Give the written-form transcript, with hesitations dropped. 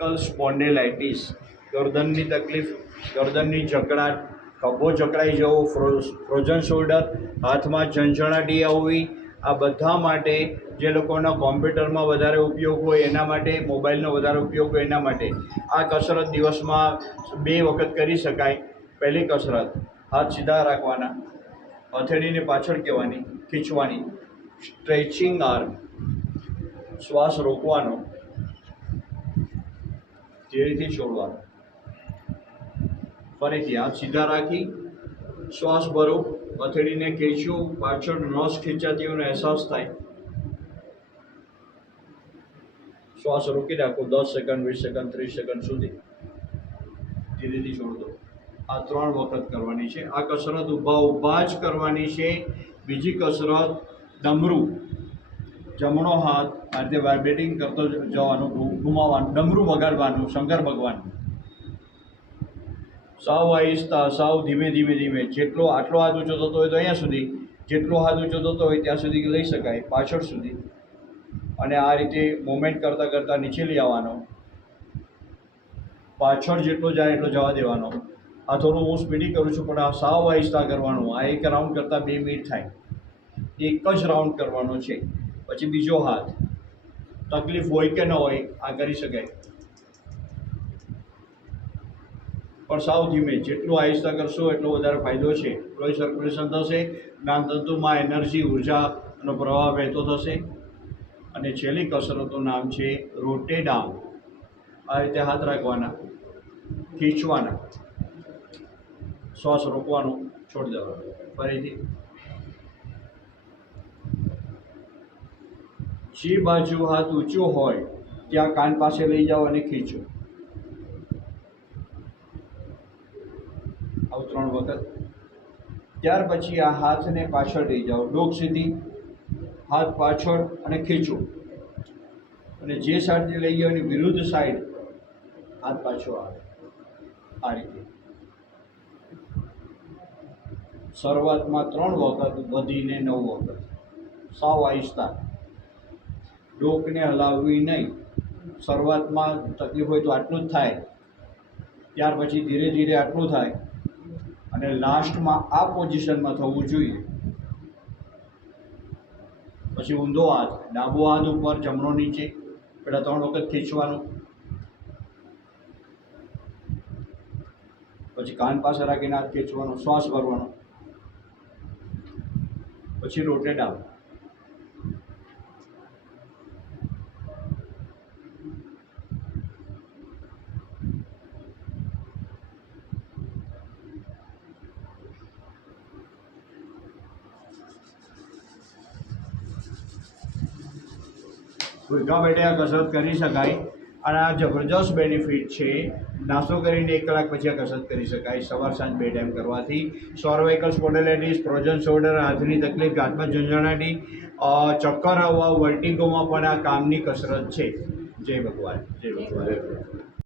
સ્પોન્ડેલાઇટિસ, ગરદનની તકલીફ, ગરદનની જકડાટ, ખભો જકડાઈ જવો, frozen shoulder, હાથમાં ઝંઝણાટી આવવી, આ બધા માટે જે લોકોના કોમ્પ્યુટરમાં વધારે ઉપયોગ હોય એના માટે, મોબાઈલનો વધારે ઉપયોગ હોય એના માટે આ કસરત દિવસમાં 2 વખત કરી શકાય. પહેલી કસરત, હાથ સીધા રાખવાના, હથેળીને પાછળ કહેવાની, ખીંચવાની, સ્ટ્રેચિંગ આર્મ, શ્વાસ રોકવાનો, ધીરેથી છોડવાનો. ફરીથી હાથ સીધા રાખી શ્વાસ ભરો, હથેળીને ખેંચો, પાછળ નસ ખેંચાતી હોવાનો અહેસાસ થાય. શ્વાસ રોકી રાખો 10 સેકન્ડ, 20 સેકન્ડ, 30 સેકન્ડ સુધી. ધીરેથી છોડ દો. આ 3 વખત કરવાની છે. આ કસરત ઊભા જ કરવાની છે. બીજી કસરત ડમરું, જમણો હાથ આ રીતે વાઇબ્રેટિંગ કરતો જવાનું, ઘુમાવવાનું, ડમરું વગાડવાનું, શંકર ભગવાન. સાવ આહિસ્તા, સાવ ધીમે ધીમે ધીમે. જેટલો આટલો હાથ ઊંચો થતો હોય તો અહીંયા સુધી, જેટલો હાથ ઊંચો થતો હોય ત્યાં સુધી લઈ શકાય, પાછળ સુધી. અને આ રીતે મૂવમેન્ટ કરતાં કરતાં નીચે લઈ આવવાનો. પાછળ જેટલો જાય એટલો જવા દેવાનો. આ થોડું હું સ્પીડી કરું છું પણ આ સાવ આહિસ્તા કરવાનું. આ એક રાઉન્ડ કરતાં 2 મિનિટ થાય. એક જ રાઉન્ડ કરવાનો છે. પછી બીજો હાથ, તકલીફ હોય કે ન હોય આ કરી શકાય, પણ સાવ ધીમે. જેટલું આહિસ્તા કરશો એટલો વધારે ફાયદો છે. લોહી સર્ક્યુલેશન થશે, જ્ઞાનતંતુમાં એનર્જી, ઉર્જાનો પ્રવાહ વહેતો થશે. અને છેલ્લી કસરતનું નામ છે રોટેડાઉન. આ રીતે હાથ રાખવાના, ખીંચવાના, શ્વાસ રોકવાનો, છોડી દેવાનો. ફરીથી જે બાજુ હાથ ઊંચો હોય ત્યાં કાન પાસે લઈ જાઓ અને ખીંચો. આવું 3 વખત. ત્યાર પછી આ હાથને પાછળ લઈ જાઓ, ડોક સીધી, હાથ પાછળ અને ખીંચો. અને જે સાઈડથી લઈ જાઓ એની વિરુદ્ધ સાઈડ હાથ પાછો આવે. આ રીતે શરૂઆતમાં 3 વખત, વધીને 9 વખત. સાવ આહિસ્તા, ડોકને હલાવવી નહીં. શરૂઆતમાં તકલીફ હોય તો આટલું જ થાય, ત્યાર પછી ધીરે ધીરે આટલું થાય અને લાસ્ટમાં આ પોઝિશનમાં થવું જોઈએ. પછી ઊંધો હાથ, ડાબો હાથ ઉપર, જમણો નીચે. પહેલાં 3 વખત ખીંચવાનું, પછી કાન પાસે રાખીને હાથ ખેંચવાનો, શ્વાસ ભરવાનો, પછી રોટેટ આઉટ. ઊભા બેઠે આ કસરત કરી શકાય અને આ જબરજસ્ત બેનિફિટ છે. નાસ્તો કરીને 1 કલાક પછી આ કસરત કરી શકાય. સવાર સાંજ 2 ટાઈમ કરવાથી cervical સ્પોન્ડિલાઇટિસ, ફ્રોઝન શોલ્ડર, હાથની તકલીફ, હાથમાં ઝંઝણાટી, ચક્કર આવવા, વર્ટિગોમાં પણ આ કામની કસરત છે. જય ભગવાન, જય ભગવાન.